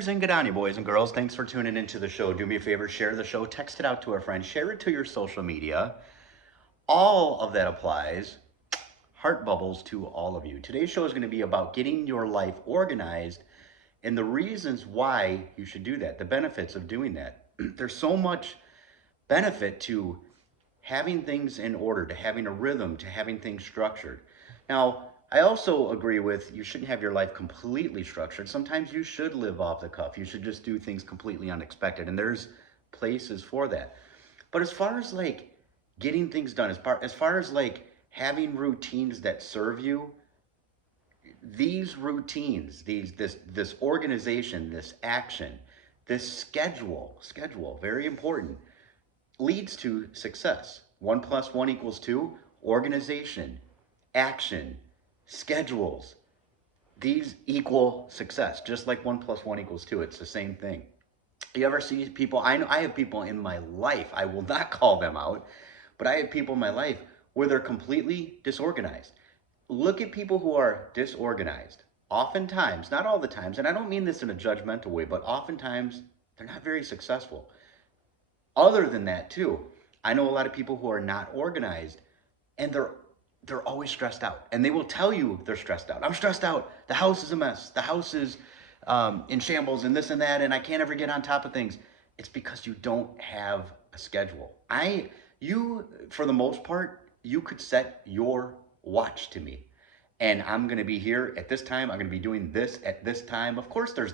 Cheers and good on you, boys and girls. Thanks for tuning into the show. Do me a favor, share the show, text it out to a friend, share it to your social media. All of that applies. Heart bubbles to all of you. Today's show is going to be about getting your life organized and the reasons why you should do that, the benefits of doing that. There's so much benefit to having things in order, to having a rhythm, to having things structured. Now, I also agree with you shouldn't have your life completely structured. Sometimes you should live off the cuff. You should just do things completely unexpected, and there's places for that. But as far as like getting things done, as far as like having routines that serve you, these routines, this organization, this action, this schedule, very important, leads to success. 1 plus 1 equals 2. Organization, action, schedules. These equal success, just like 1 plus 1 equals 2. It's the same thing. You ever see people? I know I have people in my life. I will not call them out, but I have people in my life where they're completely disorganized. Look at people who are disorganized. Oftentimes, not all the times, and I don't mean this in a judgmental way, but oftentimes they're not very successful. Other than that, too, I know a lot of people who are not organized and they're always stressed out, and they will tell you they're stressed out. I'm stressed out. The house is a mess. The house is in shambles, and this and that, and I can't ever get on top of things. It's because you don't have a schedule. You, for the most part, you could set your watch to me, and I'm going to be here at this time. I'm going to be doing this at this time. Of course, there's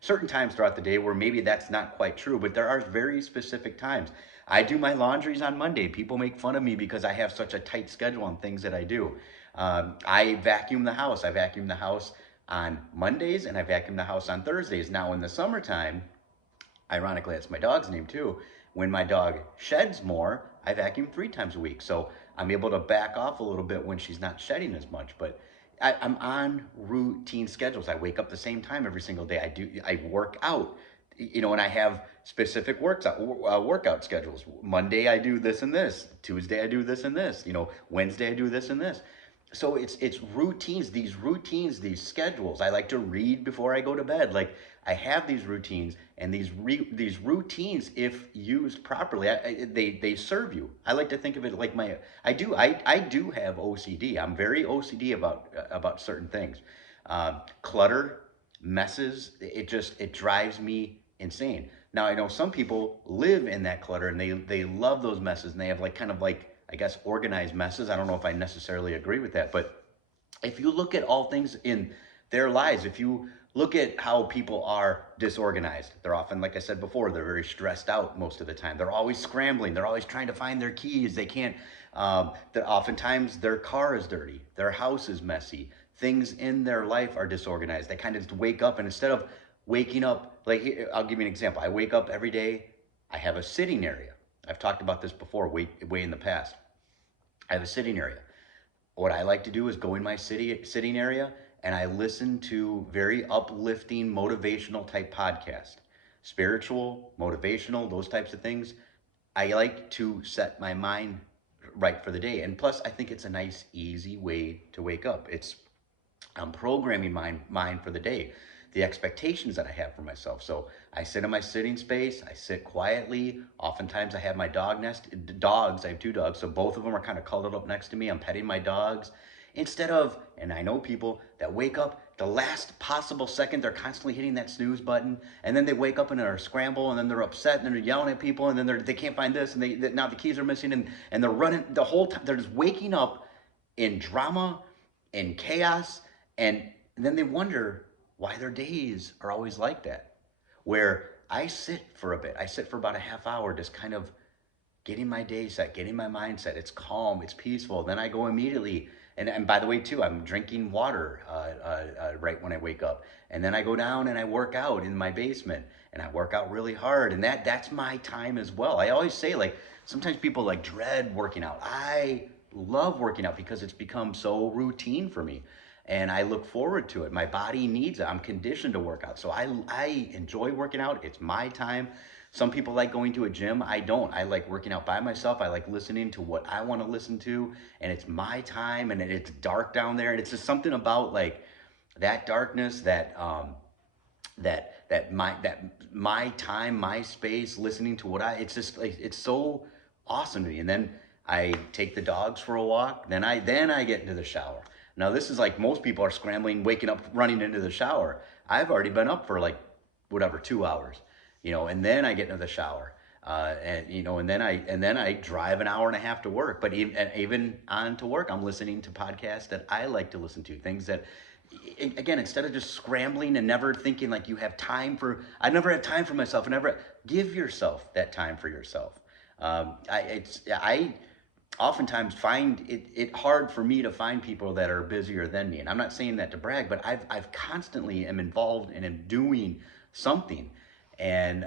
certain times throughout the day where maybe that's not quite true, but there are very specific times. I do my laundries on Monday. People make fun of me because I have such a tight schedule on things that I do. I vacuum the house. I vacuum the house on Mondays and I vacuum the house on Thursdays. Now in the summertime, ironically, that's my dog's name too. When my dog sheds more, I vacuum 3 times a week. So I'm able to back off a little bit when she's not shedding as much. But I'm on routine schedules. I wake up the same time every single day. I work out, and I have specific workout schedules. Monday I do this and this. Tuesday I do this and this. Wednesday I do this and this. So it's routines, these schedules. I like to read before I go to bed. Like I have these routines, and these routines, if used properly, they serve you. I like to think of it like I do have OCD. I'm very OCD about certain things. Clutter, messes. It drives me insane. Now I know some people live in that clutter and they love those messes, and they have like kind of like, I guess, organized messes. I don't know if I necessarily agree with that, but if you look at all things in their lives, if you look at how people are disorganized, they're often, like I said before, they're very stressed out most of the time. They're always scrambling. They're always trying to find their keys. They can't. Oftentimes their car is dirty. Their house is messy. Things in their life are disorganized. They kind of just wake up, and instead of waking up, like I'll give you an example. I wake up every day. I have a sitting area. I've talked about this before, way in the past. I have a sitting area. What I like to do is go in my sitting area and I listen to very uplifting, motivational type podcast, spiritual, motivational, those types of things. I like to set my mind right for the day. And plus, I think it's a nice, easy way to wake up. I'm programming my mind for the day, the expectations that I have for myself. So I sit in my sitting space, I sit quietly. Oftentimes I have my dogs, I have 2 dogs, so both of them are kind of cuddled up next to me. I'm petting my dogs. Instead of, and I know people that wake up the last possible second, they're constantly hitting that snooze button, and then they wake up and they're scramble, and then they're upset, and then they're yelling at people, and then they can't find this, and now the keys are missing, and they're running the whole time. They're just waking up in drama, in chaos, and then they wonder why their days are always like that. Where I sit for a bit, I sit for about a half hour, just kind of getting my day set, getting my mindset. It's calm, it's peaceful. Then I go immediately, and by the way, too, I'm drinking water right when I wake up. And then I go down and I work out in my basement, and I work out really hard. And that's my time as well. I always say, like, sometimes people like dread working out. I love working out because it's become so routine for me, and I look forward to it. My body needs it. I'm conditioned to work out. So I enjoy working out. It's my time. Some people like going to a gym. I don't. I like working out by myself. I like listening to what I want to listen to, and it's my time, and it's dark down there. And it's just something about like that darkness, my time, my space, listening to what it's just like it's so awesome to me. And then I take the dogs for a walk. Then I get into the shower. Now this is like most people are scrambling, waking up, running into the shower. I've already been up for like whatever 2 hours, and then I get into the shower. And then I drive an hour and a half to work. But even on to work, I'm listening to podcasts that I like to listen to. Things that, again, instead of just scrambling and never thinking like you have time for, I never have time for myself. And never give yourself that time for yourself. I oftentimes find it hard for me to find people that are busier than me. And I'm not saying that to brag, but I've constantly am involved and am doing something. And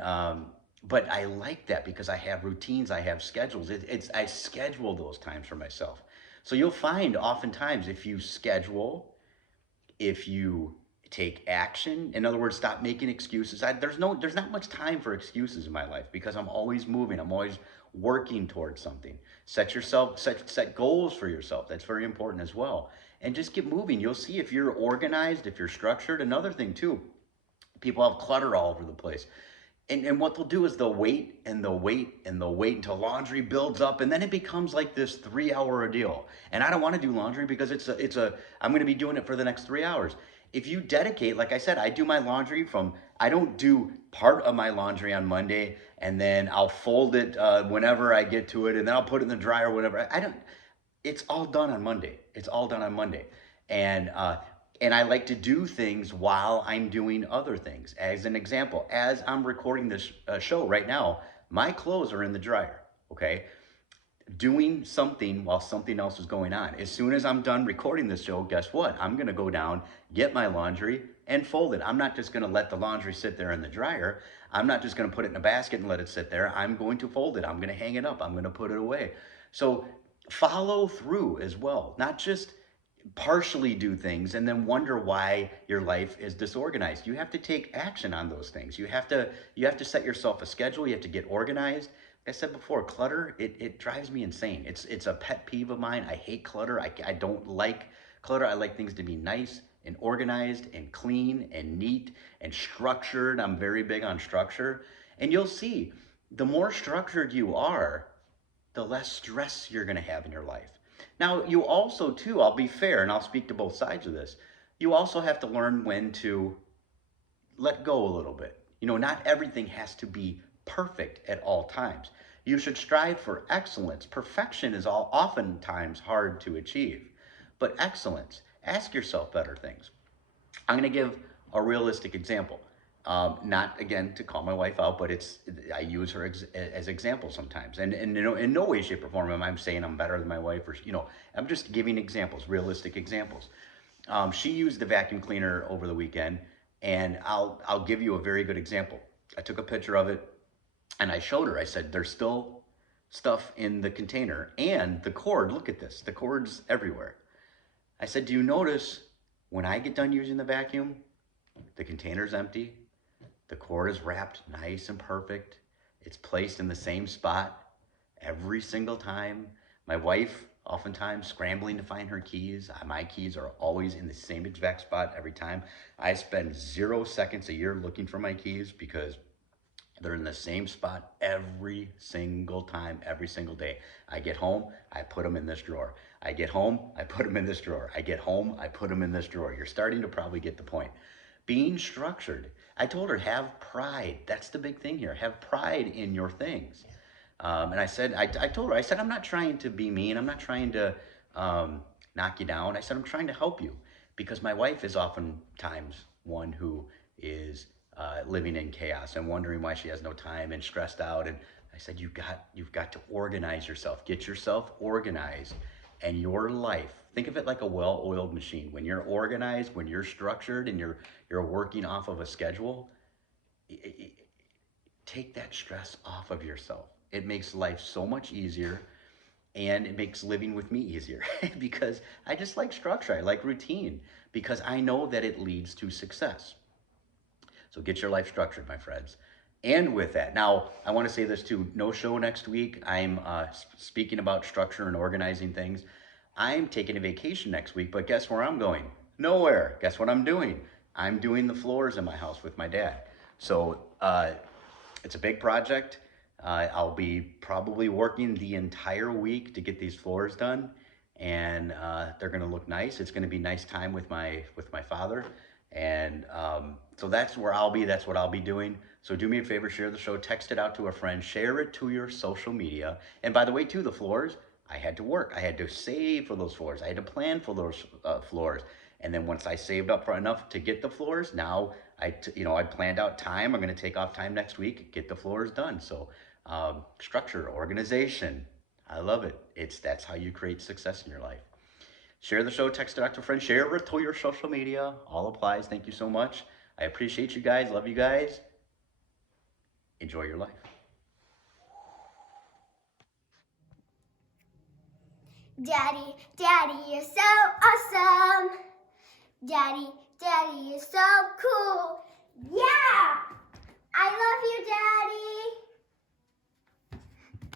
but I like that because I have routines, I have schedules. I schedule those times for myself. So you'll find oftentimes if you take action, in other words, stop making excuses. There's not much time for excuses in my life because I'm always moving. I'm always working towards something. Set goals for yourself. That's very important as well. And just get moving. You'll see if you're organized, if you're structured. Another thing too, people have clutter all over the place. And what they'll do is they'll wait and they'll wait and they'll wait until laundry builds up, and then it becomes like this 3 hour ordeal. And I don't want to do laundry because I'm going to be doing it for the next 3 hours. If you dedicate, like I said, I don't do part of my laundry on Monday and then I'll fold it whenever I get to it, and then I'll put it in the dryer whenever. It's all done on Monday. It's all done on Monday. And I like to do things while I'm doing other things. As an example, as I'm recording this show right now, my clothes are in the dryer, okay? Doing something while something else is going on. As soon as I'm done recording this show, guess what? I'm gonna go down, get my laundry, and fold it. I'm not just gonna let the laundry sit there in the dryer. I'm not just gonna put it in a basket and let it sit there. I'm going to fold it. I'm gonna hang it up. I'm gonna put it away. So follow through as well, not just partially do things and then wonder why your life is disorganized. You have to take action on those things. You have to set yourself a schedule. You have to get organized. Like I said before, clutter, it drives me insane. It's a pet peeve of mine. I hate clutter. I don't like clutter. I like things to be nice and organized and clean and neat and structured. I'm very big on structure. And you'll see, the more structured you are, the less stress you're going to have in your life. Now, you also, too, I'll be fair and I'll speak to both sides of this. You also have to learn when to let go a little bit. Not everything has to be perfect at all times. You should strive for excellence. Perfection is oftentimes hard to achieve, but excellence, ask yourself better things. I'm going to give a realistic example. Not again to call my wife out, but I use her as example sometimes, and in no way, shape, or form am I saying I'm better than my wife, or I'm just giving examples, realistic examples. She used the vacuum cleaner over the weekend, and I'll give you a very good example. I took a picture of it, and I showed her. I said, "There's still stuff in the container, and the cord. Look at this. The cord's everywhere." I said, "Do you notice when I get done using the vacuum, the container's empty? The cord is wrapped nice and perfect. It's placed in the same spot every single time. My wife, oftentimes scrambling to find her keys. My keys are always in the same exact spot every time. I spend 0 seconds a year looking for my keys because they're in the same spot every single time, every single day. I get home, I put them in this drawer. I get home, I put them in this drawer. I get home, I put them in this drawer. You're starting to probably get the point. Being structured. I told her, have pride. That's the big thing here. Have pride in your things. And I told her, I said, I'm not trying to be mean. I'm not trying to knock you down. I said, I'm trying to help you because my wife is oftentimes one who is living in chaos and wondering why she has no time and stressed out. And I said, you've got to organize yourself. Get yourself organized, and your life, think of it like a well-oiled machine. When you're organized, when you're structured, and you're working off of a schedule, take that stress off of yourself. It makes life so much easier, and it makes living with me easier because I just like structure. I like routine because I know that it leads to success. So get your life structured, my friends. And with that, now I want to say this too, no show next week. I'm speaking about structure and organizing things. I'm taking a vacation next week, but guess where I'm going? Nowhere. Guess what I'm doing? I'm doing the floors in my house with my dad. So it's a big project. I'll be probably working the entire week to get these floors done, and they're going to look nice. It's going to be nice time with my father, and so that's where I'll be. That's what I'll be doing. So do me a favor, share the show, text it out to a friend, share it to your social media. And by the way, too, the floors, I had to work. I had to save for those floors. I had to plan for those floors. And then once I saved up for enough to get the floors, now I planned out time. I'm going to take off time next week, get the floors done. So structure, organization, I love it. That's how you create success in your life. Share the show, text it out to a friend, share it to your social media. All applies. Thank you so much. I appreciate you guys. Love you guys. Enjoy your life. Daddy, Daddy, you're so awesome. Daddy, Daddy, you're so cool. Yeah!